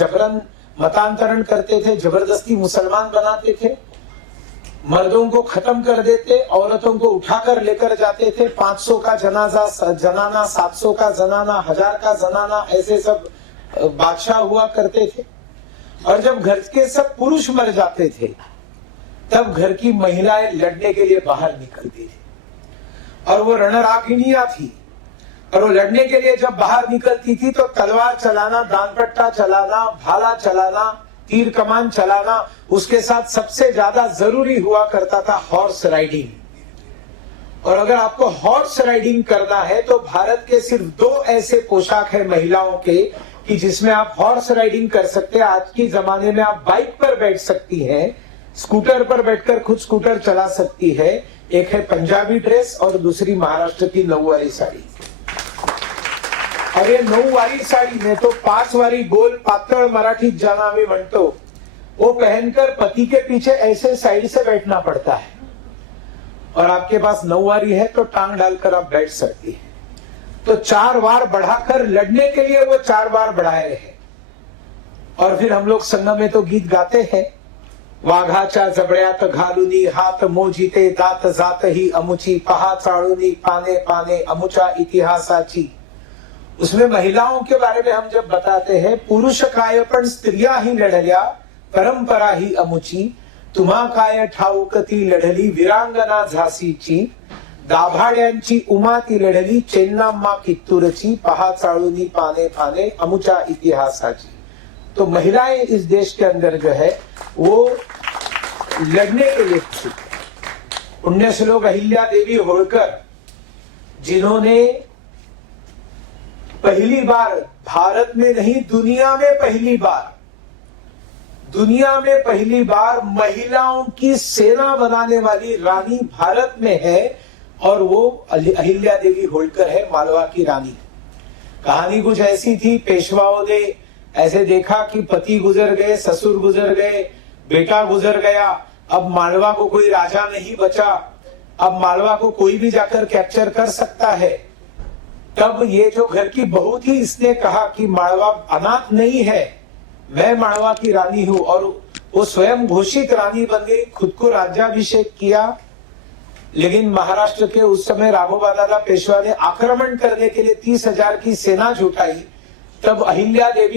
जबरन मतांतरण करते थे, जबरदस्ती मुसलमान बनाते थे, मर्दों को खत्म कर देते, औरतों को उठाकर लेकर जाते थे, 500 का जनाजा जनाना, 700 का जनाना, 1000 का जनाना, ऐसे सब बादशाह हुआ करते थे। और जब घर के सब पुरुष मर जाते थे तब घर की महिलाएं लड़ने के लिए बाहर निकलती थी, और वो रणरागिणियां थी, और वो लड़ने के लिए जब बाहर निकलती थी तो तलवार चलाना, दानपट्टा चलाना, भाला चलाना, तीर कमान चलाना, उसके साथ सबसे ज्यादा जरूरी हुआ करता था हॉर्स राइडिंग। और अगर आपको हॉर्स राइडिंग करना है तो भारत के सिर्फ 2 ऐसे पोशाक है महिलाओं के कि जिसमें आप हॉर्स राइडिंग कर सकते हैं। आज के जमाने में आप बाइक पर बैठ सकती हैं, स्कूटर पर बैठकर खुद स्कूटर चला सकती है। एक है पंजाबी ड्रेस और दूसरी महाराष्ट्र की नौवारी साड़ी। और ये 9 वारी साड़ी में तो 5 वारी गोल पातळ मराठीत ज्याला आम्ही म्हणतो, वो पहनकर पति के पीछे ऐसे साइड से बैठना पड़ता है। और आपके पास 9 वारी है तो टांग डालकर आप बैठ सकती है। तो 4 बार बढ़ाकर लड़ने के लिए वो 4 बार बढ़ाए हैं। और फिर हम लोग संगम में तो गीत गाते हैं, वाघाच्या जबड्यात घालुनी हात मोजिते दात जात ही अमुची, पहा चाळूनी पाने पाने अमुचा इतिहासाची। उसमें महिलाओं के बारे में हम जब बताते हैं, पुरुष काय पण स्त्रिया ही लढल्या, परंपरा ही अमुची, तुम्हा काय ठाऊक ती लढली वीरांगना झाशीची, दाभाड्यांची उमा ती लढली चेन्नाम्मा कित्तूरची, पहा चाळूनी पाने पाने अमुचा इतिहासाची। तो महिलाएं इस देश के अंदर जो है वो लड़ने के लिए थी। पुण्यश्लोक अहिल्या देवी होळकर, जिन्होंने पहली बार भारत में नहीं दुनिया में पहली बार महिलाओं की सेना बनाने वाली रानी भारत में है, और वो अहिल्या देवी होळकर है, मालवा की रानी। कहानी कुछ ऐसी थी, पेशवाओं ने ऐसे देखा कि पति गुजर गए, ससुर गुजर गए, बेटा गुजर गया, अब मालवा को कोई राजा नहीं बचा, अब मालवा को कोई भी जाकर कैप्चर कर सकता है। तब ये जो घर की बहू थी, इसने कहा कि मालवा अनाथ नहीं है, मैं मालवा की रानी हूं, और वो स्वयं घोषित रानी बन गई, खुद को राज्याभिषेक किया। लेकिन महाराष्ट्र के उस समय राघोबादाला पेशवा ने आक्रमण करने के लिए 30,000 की सेना जुटाई। तब अहिल्या देवी